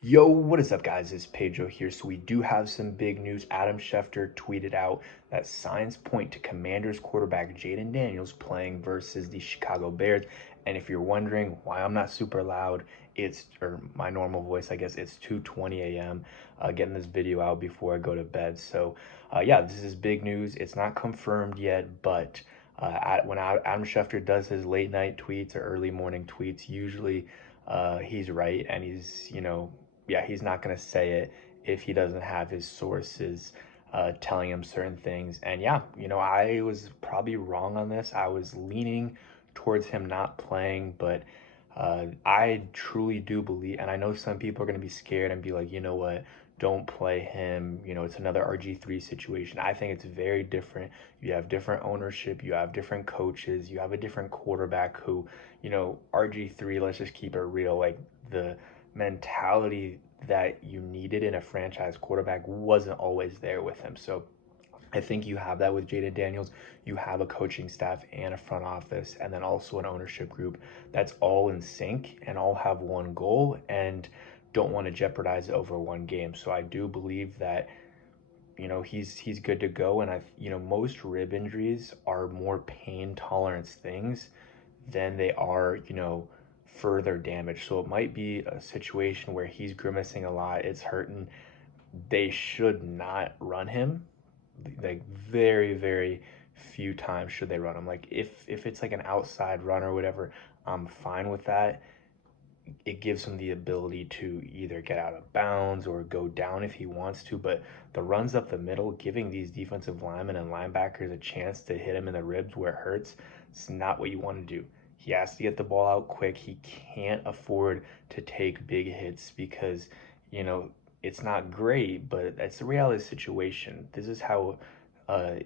Yo, what is up, guys? It's Pedro here. So we do have some big news. Adam Schefter tweeted out that signs point to Commanders quarterback Jayden Daniels playing versus the Chicago Bears. And if you're wondering why I'm not super loud, or my normal voice, I guess it's 2:20 a.m. Getting this video out before I go to bed. So yeah, this is big news. It's not confirmed yet, but when Adam Schefter does his late night tweets or early morning tweets, usually he's right, and yeah, he's not going to say it if he doesn't have his sources telling him certain things. And yeah, I was probably wrong on this. I was leaning towards him not playing, but I truly do believe, and I know some people are going to be scared and be like, you know what, don't play him. It's another RG3 situation. I think it's very different. You have different ownership, you have different coaches, you have a different quarterback who, RG3, let's just keep it real, like the mentality that you needed in a franchise quarterback wasn't always there with him. So I think you have that with Jayden Daniels. You have a coaching staff and a front office, and then also an ownership group that's all in sync and all have one goal and don't want to jeopardize it over one game. So I do believe that he's good to go. And most rib injuries are more pain tolerance things than they are further damage. So it might be a situation where he's grimacing a lot, it's hurting. They should not run him, like very very few times should they run him. Like if it's like an outside run or whatever, I'm fine with that. It gives him the ability to either get out of bounds or go down if he wants to. But the runs up the middle, giving these defensive linemen and linebackers a chance to hit him in the ribs where it hurts, it's not what you want to do. He has to get the ball out quick. He can't afford to take big hits because, you know, it's not great, but that's the reality of the situation. This is how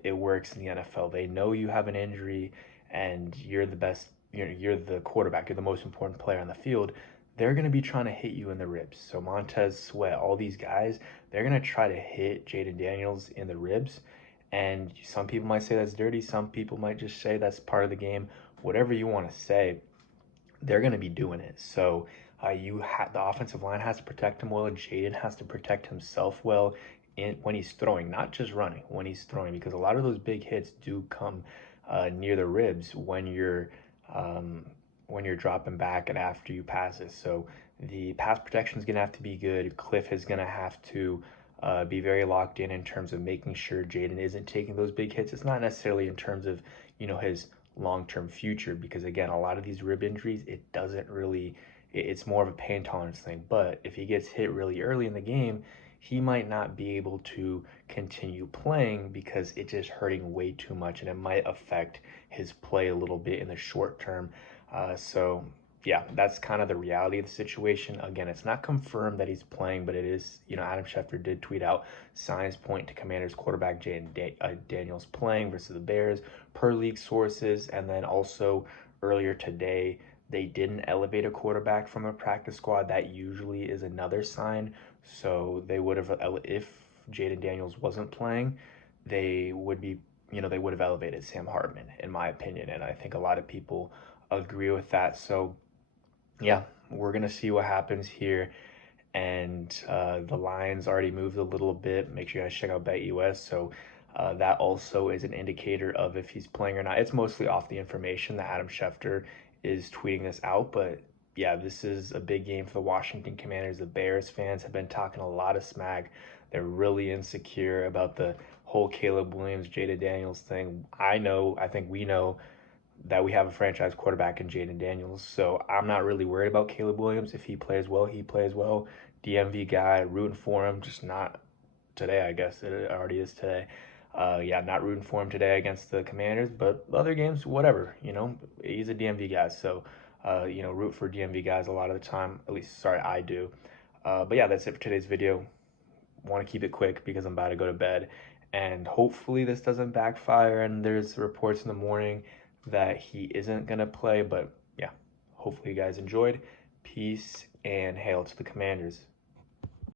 it works in the NFL. They know you have an injury and you're the best, you're the quarterback, you're the most important player on the field. They're going to be trying to hit you in the ribs. So Montez Sweat, all these guys, they're going to try to hit Jayden Daniels in the ribs. And some people might say that's dirty. Some people might just say that's part of the game. Whatever you want to say, they're going to be doing it. So the offensive line has to protect him well. Jayden has to protect himself well when he's throwing, not just running, when he's throwing, because a lot of those big hits do come near the ribs um, when you're dropping back and after you pass it. So the pass protection is going to have to be good. Cliff is going to have to be very locked in terms of making sure Jayden isn't taking those big hits. It's not necessarily in terms of his long-term future, because again, a lot of these rib injuries, it doesn't really, it's more of a pain tolerance thing. But if he gets hit really early in the game, he might not be able to continue playing because it's just hurting way too much, and it might affect his play a little bit in the short term. So yeah, that's kind of the reality of the situation. Again, it's not confirmed that he's playing, but it is, Adam Schefter did tweet out signs point to Commanders quarterback Daniels playing versus the Bears per league sources. And then also earlier today, they didn't elevate a quarterback from a practice squad. That usually is another sign. So they would have, if Jayden Daniels wasn't playing, they would be, they would have elevated Sam Hartman, in my opinion. And I think a lot of people agree with that. So yeah, we're gonna see what happens here. And the lines already moved a little bit. Make sure you guys check out BetUS. So that also is an indicator of if he's playing or not. It's mostly off the information that Adam Schefter is tweeting this out. But yeah, this is a big game for the Washington Commanders. The Bears fans have been talking a lot of smack. They're really insecure about the whole Caleb Williams, Jada Daniels thing. I think we know that we have a franchise quarterback in Jayden Daniels. So I'm not really worried about Caleb Williams. If he plays well, he plays well. DMV guy, rooting for him, just not today, I guess. It already is today. Yeah, not rooting for him today against the Commanders, but other games, whatever. He's a DMV guy. So, root for DMV guys a lot of the time. At least, sorry, I do. But yeah, that's it for today's video. Want to keep it quick because I'm about to go to bed. And hopefully this doesn't backfire and there's reports in the morning that he isn't going to play. But yeah, hopefully you guys enjoyed. Peace and hail to the Commanders.